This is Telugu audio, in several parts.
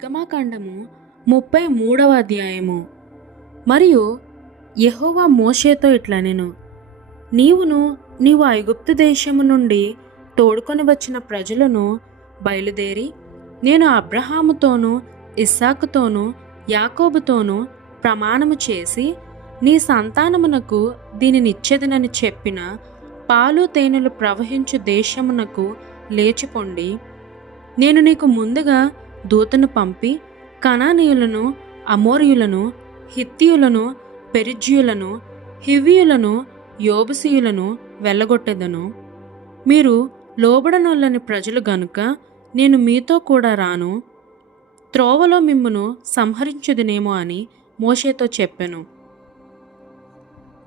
నిర్గమాకాండము 33వ అధ్యాయము. మరియు యెహోవా మోషేతో ఇట్లనెను, నీవు ఐగుప్తు దేశము నుండి తోడుకొని వచ్చిన ప్రజలను బయలుదేరి నేను అబ్రహాముతోనూ ఇస్సాకుతోనూ యాకోబుతోనూ ప్రమాణము చేసి నీ సంతానమునకు దీనినిచ్చెదనని చెప్పిన పాలు తేనెలు ప్రవహించు దేశమునకు లేచిపొండి. నేను నీకు ముందుగా దూతను పంపి కనానీయులను, అమోరీయులను, హిత్తీయులను, పెరిజ్జీయులను, హివ్వీయులను, యోబుసీయులను వెళ్ళగొట్టెదను. మీరు లోబడనొల్లని ప్రజలు గనుక నేను మీతో కూడా రాను, త్రోవలో మిమ్మును సంహరించుదునేమో అని మోషేతో చెప్పెను.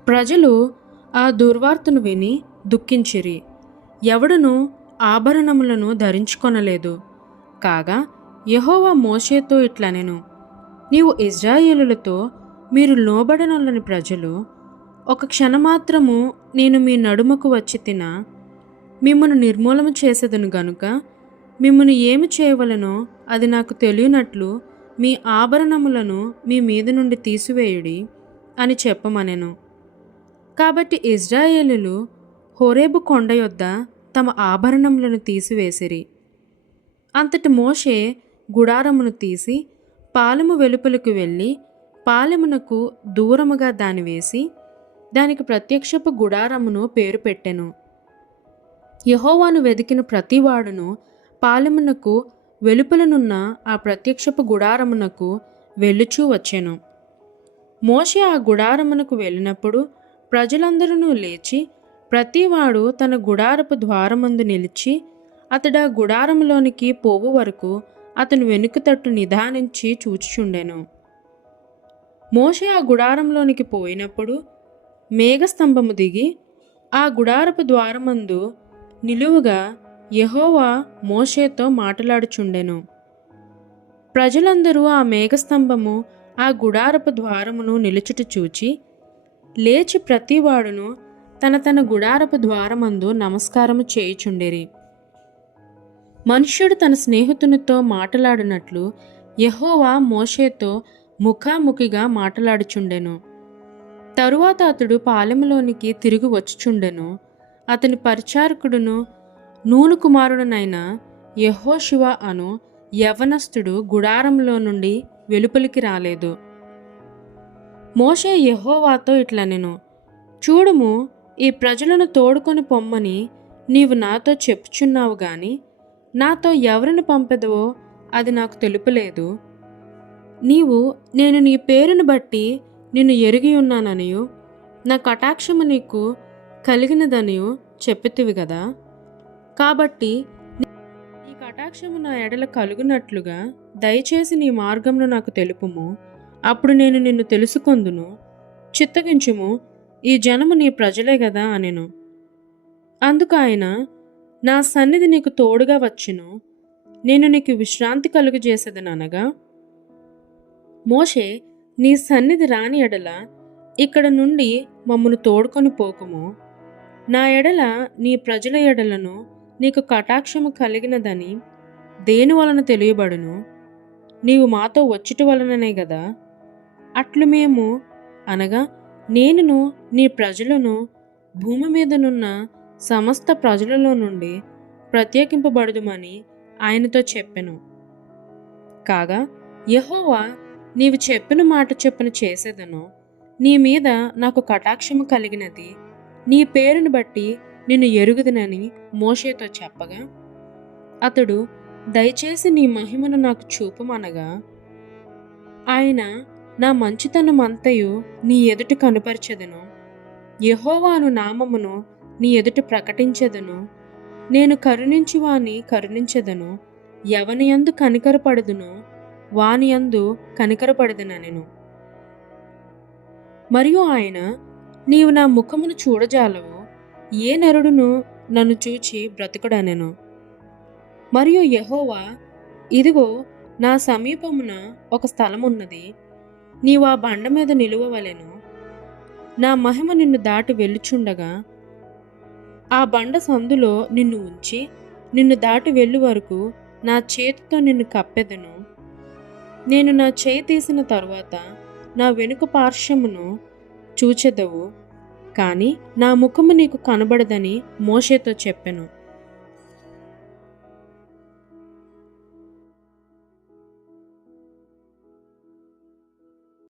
ప్రజలు ఆ దుర్వార్తను విని దుఃఖించిరి. ఎవడును ఆభరణములను ధరించుకొనలేదు. కాగా యెహోవా మోషేతో ఇట్లనెను, నీవు ఇశ్రాయేలులతో, మీరు లోబడనొల్లని ప్రజలు, ఒక క్షణమాత్రము నేను మీ నడుమకు వచ్చి మిమ్మును నిర్మూలము చేసేదను గనుక మిమ్మును ఏమి చేయవలనో అది నాకు తెలియనట్లు మీ ఆభరణములను మీ మీద నుండి తీసివేయుడి అని చెప్పమనెను. కాబట్టి ఇశ్రాయేలులు హోరేబు కొండ యొద్ద తమ ఆభరణములను తీసివేసిరి. అంతటి మోషే గుడారమును తీసి పాలెము వెలుపలకు వెళ్ళి పాలెమునకు దూరముగా దాని వేసి దానికి ప్రత్యక్షపు గుడారమును పేరు పెట్టెను. యెహోవాను వెదికిన ప్రతివాడును పాలెమునకు వెలుపలనున్న ఆ ప్రత్యక్షపు గుడారమునకు వెళ్ళుచూ వచ్చెను. మోషే ఆ గుడారమునకు వెళ్ళినప్పుడు ప్రజలందరూ లేచి ప్రతివాడు తన గుడారపు ద్వారమందు నిలిచి అతడు ఆ గుడారములోనికి పోవు వరకు అతను వెనుక తట్టు నిదానించి చూచుచుండెను. మోషే ఆ గుడారంలోనికి పోయినప్పుడు మేఘస్తంభము దిగి ఆ గుడారపు ద్వారమందు నిలువుగా యెహోవా మోషేతో మాట్లాడుచుండెను. ప్రజలందరూ ఆ మేఘస్తంభము ఆ గుడారపు ద్వారమును నిలుచుట చూచి లేచి ప్రతివాడును తన తన గుడారపు ద్వారమందు నమస్కారము చేయుచుండిరి. మనుష్యుడు తన స్నేహితునితో మాట్లాడినట్లు యెహోవా మోషేతో ముఖాముఖిగా మాట్లాడుచుండెను. తరువాత అతడు పాలెములోనికి తిరిగి వచ్చుచుండెను. అతని పరిచారకుడును నూను కుమారుడునైన యెహోషువ అను యవనస్తుడు గుడారంలో నుండి వెలుపలికి రాలేదు. మోషే యెహోవాతో ఇట్లనెను, చూడుము, ఈ ప్రజలను తోడుకొని పొమ్మని నీవు నాతో చెప్పుచున్నావు గాని నాతో ఎవరిని పంపెదవో అది నాకు తెలుపలేదు. నేను నీ పేరును బట్టి నిన్ను ఎరిగి ఉన్నాననియు నా కటాక్షము నీకు కలిగినదనియు చెప్పితివి గదా. కాబట్టి నీ కటాక్షము నా ఎడల కలుగునట్లుగా దయచేసి నీ మార్గమును నాకు తెలుపుము. అప్పుడు నేను నిన్ను తెలుసుకొందును. చిత్తగించుము, ఈ జనము నీ ప్రజలే గదా అనెను. అందుకు ఆయన, నా సన్నిధి నీకు తోడుగా వచ్చును, నేను నీకు విశ్రాంతి కలుగజేసేదనగా, మోషే, నీ సన్నిధి రాని ఎడల ఇక్కడ నుండి మమ్మను తోడుకొని పోకుము. నా ఎడల నీ ప్రజల ఎడలను నీకు కటాక్షము కలిగినదని దేని వలన తెలియబడును? నీవు మాతో వచ్చుట వలననే గదా. అట్లు మేము అనగా నేనును నీ ప్రజలను భూమి మీదనున్న సమస్త ప్రజలలో నుండి ప్రత్యేకింపబడుదుమని ఆయనతో చెప్పెను. కాగా యెహోవా, నీవు చెప్పిన మాట చొప్పున చేసేదను. నీ మీద నాకు కటాక్షము కలిగినది, నీ పేరును బట్టి నిన్ను ఎరుగుదునని మోషేతో చెప్పగా, అతడు, దయచేసి నీ మహిమను నాకు చూపమనగా, ఆయన, నా మంచితనమంతయు నీ ఎదుట కనుపరచెదను, యెహోవాను నామమును నీ ఎదుట ప్రకటించెదను. నేను కరుణించువాని కరుణించెదను, ఎవని యందు కనికరపడదునో వాని యందు కనికరపడదునెను. మరియు ఆయన, నీవు నా ముఖమును చూడజాలవు, ఏ నరుడును నన్ను చూచి బ్రతుకుడనెను. మరియు యెహోవా, ఇదిగో, నా సమీపమున ఒక స్థలమున్నది, నీవు ఆ బండ మీద నిలువవలెను. నా మహిమ నిన్ను దాటి వెళ్ళుచుండగా ఆ బండ సందులో నిన్ను ఉంచి నిన్ను దాటి వెళ్ళు వరకు నా చేతితో నిన్ను కప్పెదను. నేను నా చేయి తీసిన తరువాత నా వెనుక పార్శ్వమును చూచెదవు, కానీ నా ముఖము నీకు కనబడదని మోషేతో చెప్పెను.